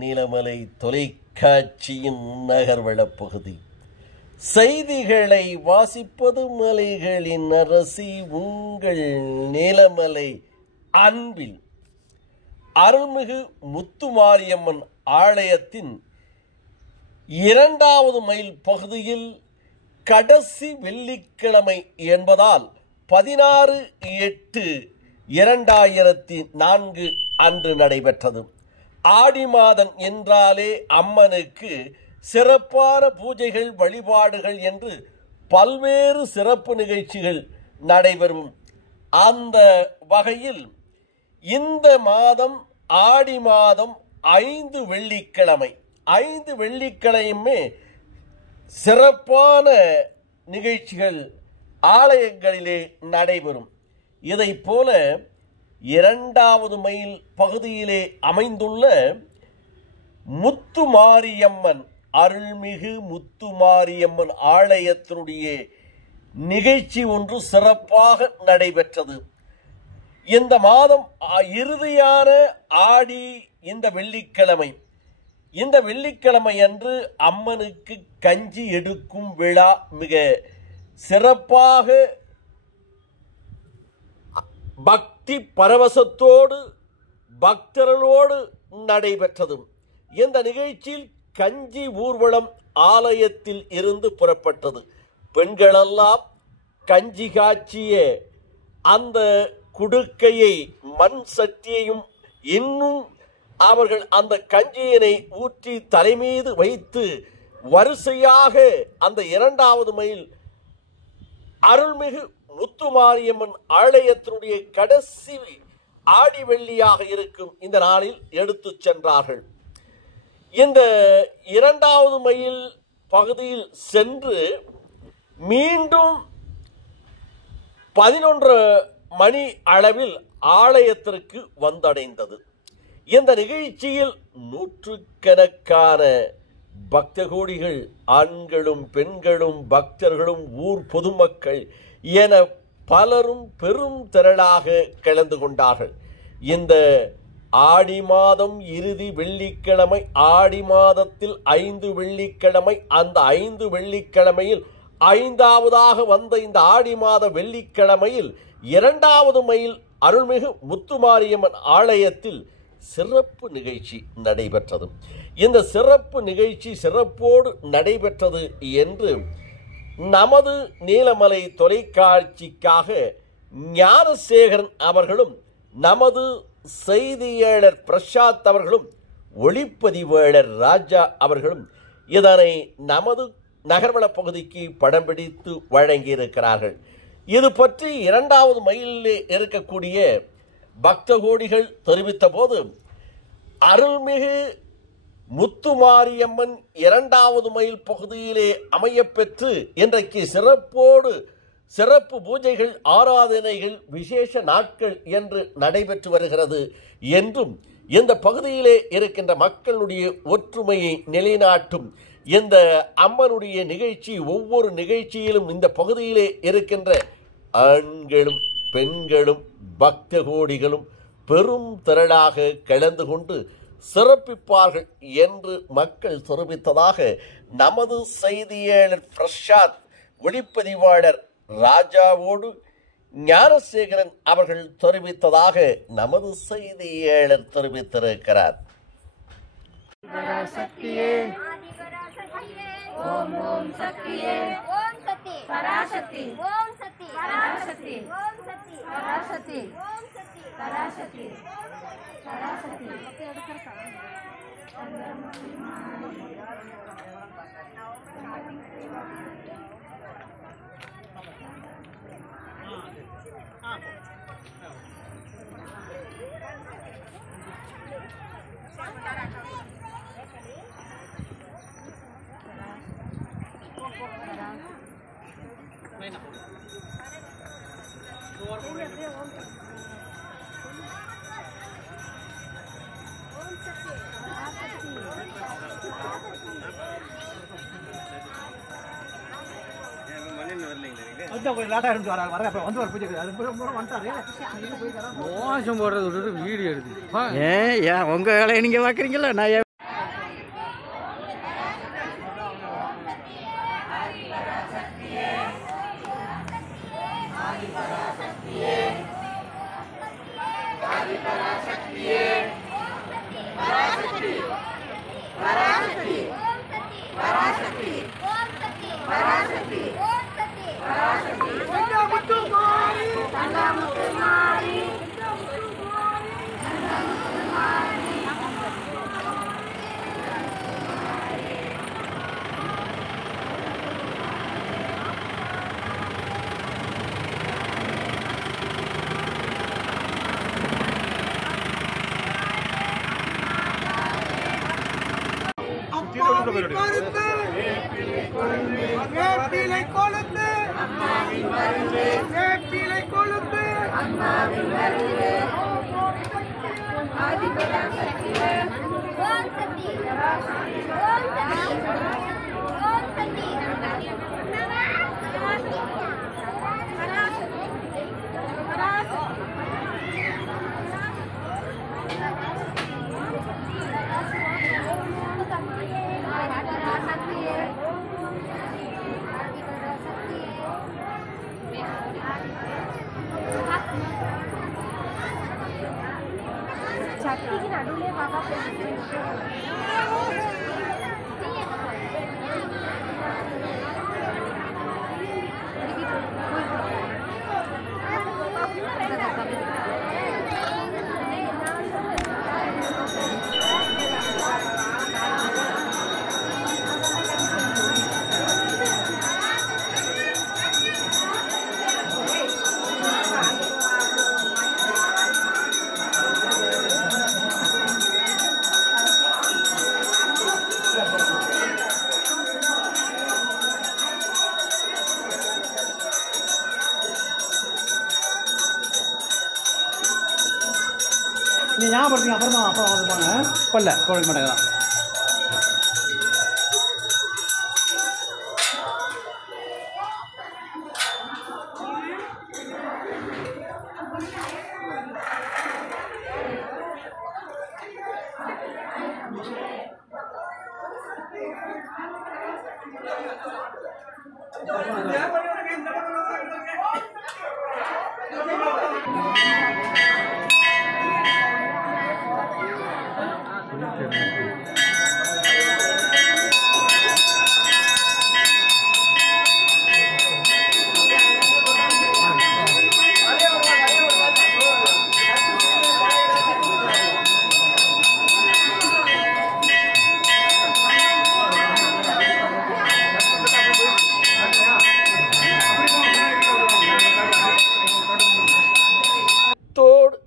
நீலமலை தொலைக்காட்சியின் நகர்வளப் பகுதி. செய்திகளை வாசிப்பது மலைகளின் அரசி உங்கள் நீலமலை அன்பில். அருள்மிகு முத்துமாரியம்மன் ஆலயத்தின் 2வது மைல் பகுதியில் கடைசி வெள்ளிக்கிழமை என்பதால் 16/8/2004 அன்று நடைபெற்றது. ஆடி மாதம் என்றாலே அம்மனுக்கு சிறப்பான பூஜைகள், வழிபாடுகள் என்று பல்வேறு சிறப்பு நிகழ்ச்சிகள் நடைபெறும். அந்த வகையில் இந்த மாதம் ஆடி மாதம் 5 வெள்ளிக்கிழமை 5 வெள்ளிக்கிழமையுமே சிறப்பான நிகழ்ச்சிகள் ஆலயங்களிலே நடைபெறும். இதை போல 2வது மைல் பகுதியிலே அமைந்துள்ள முத்துமாரியம்மன், அருள்மிகு முத்துமாரியம்மன் ஆலயத்தினுடைய நிகழ்ச்சி ஒன்று சிறப்பாக நடைபெற்றது. இந்த மாதம் இறுதியான ஆடி இந்த வெள்ளிக்கிழமை அன்று அம்மனுக்கு கஞ்சி எடுக்கும் விழா மிக சிறப்பாக பக்தி பரவசத்தோடு பக்தர்களோடு நடைபெற்றது. இந்த நிகழ்ச்சியில் கஞ்சி ஊர்வலம் ஆலயத்தில் இருந்து புறப்பட்டது. பெண்களெல்லாம் கஞ்சி காய்ச்சிய அந்த குடுக்கையை, மண் சட்டியையும் இன்னும் அவர்கள் அந்த கஞ்சியினை ஊற்றி தலைமீது வைத்து வரிசையாக அந்த 2வது மைல் அருள்மிகு முத்துமாரியம்மன் ஆலயத்தினுடைய கடைசி ஆடி வெள்ளியாக இருக்கும் இந்த நாளில் எடுத்து சென்றார்கள். இந்த 2வது மைல் பகுதியில் சென்று மீண்டும் 11 மணி அளவில் ஆலயத்திற்கு வந்தடைந்தது. இந்த நிகழ்ச்சியில் நூற்றுக்கணக்கான பக்த கோடிகள், ஆண்களும் பெண்களும் பக்தர்களும் ஊர் பொதுமக்கள் என பலரும் பெரும் திரளாக கலந்து கொண்டார்கள். இந்த ஆடி மாதம் இறுதி வெள்ளிக்கிழமை, ஆடி மாதத்தில் 5 வெள்ளிக்கிழமை, அந்த 5 வெள்ளிக்கிழமையில் 5வதாக வந்த இந்த ஆடி மாத வெள்ளிக்கிழமையில் 2வது மைல் அருள்மிகு முத்துமாரியம்மன் ஆலயத்தில் சிறப்பு நிகழ்ச்சி நடைபெற்றது. இந்த சிறப்பு நிகழ்ச்சி சிறப்போடு நடைபெற்றது என்று நமது நீலமலை தொலைக்காட்சிக்காக ஞானசேகரன் அவர்களும், நமது செய்தியாளர் பிரசாத் அவர்களும், ஒளிப்பதிவாளர் ராஜா அவர்களும் இதனை நமது நகர்வள பகுதிக்கு படம் பிடித்து வழங்கியிருக்கிறார்கள். இது பற்றி 2வது மைலிலே இருக்கக்கூடிய பக்த கோடிகள் தெரிவித்த போது, அருள்மிகு முத்துமாரியம்மன் 2வது மைல் பகுதியிலே அமையப்பெற்று இன்றைக்கு சிறப்பு பூஜைகள், ஆராதனைகள், விசேஷ நாட்கள் என்று நடைபெற்று வருகிறது என்றும், இந்த பகுதியிலே இருக்கின்ற மக்களுடைய ஒற்றுமையை நிலைநாட்டும் இந்த அம்மனுடைய நிகழ்ச்சி, ஒவ்வொரு நிகழ்ச்சியிலும் இந்த பகுதியிலே இருக்கின்ற ஆண்களும் பெண்களும் பக்த கோடிகளும் பெரும் திரளாக கலந்து கொண்டு சிறப்பிப்பார்கள் என்று மக்கள் தெரிவித்ததாக நமது செய்தியாளர் பிரசாத், ஒளிப்பதிவாளர் ராஜாவோடு ஞானசேகரன் அவர்கள் தெரிவித்ததாக நமது செய்தியாளர் தெரிவித்திருக்கிறார். ஓம் ஓம் சக்தியே, ஓம் சக்தி, பராசக்தி, ஓம் சக்தி, பராசக்தி, ஓம் சக்தி, பராசக்தி, ஓம் சக்தி, பராசக்தி, பராசக்தி. மோசம் போடுறது விட்டுட்டு வீடியோ எடுத்து ஏன் உங்க வேலையை நீங்க பாக்குறீங்களா? நான் வேப்பிலை கொழுந்து வேப்பிலை கொழுந்து சக்திக்கு நடுவுலே பாபா நீ ஞாபகப்படுத்திங்க அப்புறம் வந்துப்பாங்க கோழிக்க மாட்டேங்கிறான்.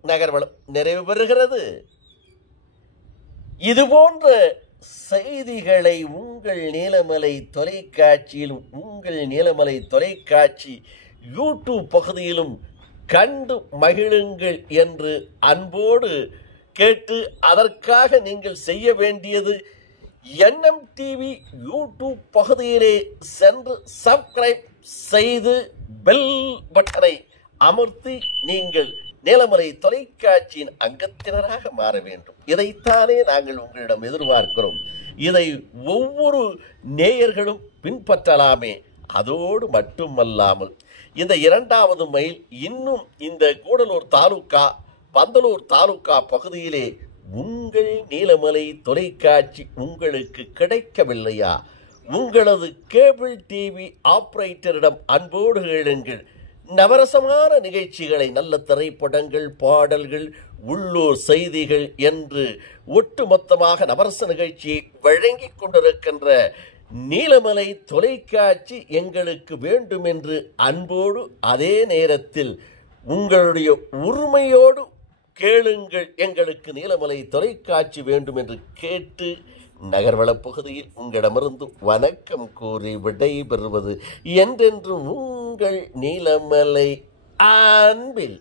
நகர்வலம் நிறைவு பெறுகிறது. இதுபோன்ற செய்திகளை உங்கள் நீலமலை தொலைக்காட்சியிலும் உங்கள் நீலமலை தொலைக்காட்சி யூடியூப் பகுதியிலும் கண்டு மகிழுங்கள் என்று அன்போடு கேட்டு, அதற்காக நீங்கள் செய்ய வேண்டியது NMTV யூடியூப் பகுதியிலே சென்று சப்ஸ்கிரைப் செய்து பெல் பட்டனை அமர்த்தி நீங்கள் நீலமலை தொலைக்காட்சியின் அங்கத்தினராக மாற வேண்டும். இதைத்தானே நாங்கள் உங்களிடம் எதிர்பார்க்கிறோம். இதை ஒவ்வொரு நேயர்களும் பின்பற்றலாமே. அதோடு மட்டுமல்லாமல் இந்த 2வது மைல் இன்னும் இந்த கூடலூர் தாலுகா பந்தலூர் தாலுகா பகுதியிலே உங்கள் நீலமலை தொலைக்காட்சி உங்களுக்கு கிடைக்கவில்லையா? உங்களது கேபிள் டிவி ஆபரேட்டரிடம் அன்போடு கேளுங்கள். நவரசமான நிகழ்ச்சிகளை, நல்ல திரைப்படங்கள், பாடல்கள், உள்ளூர் செய்திகள் என்று ஒட்டுமொத்தமாக நவரச நிகழ்ச்சியை வழங்கிக் கொண்டிருக்கின்ற நீலமலை தொலைக்காட்சி எங்களுக்கு வேண்டும் என்று அன்போடு, அதே நேரத்தில் உங்களுடைய உரிமையோடு கேளுங்கள். எங்களுக்கு நீலமலை தொலைக்காட்சி வேண்டும் என்று கேட்டு நகர்வளப் பகுதியில் உங்களிடமிருந்து வணக்கம் கூறி விடைபெறுவது என்றென்றும் உங்கள் நீலமலை அன்பில்.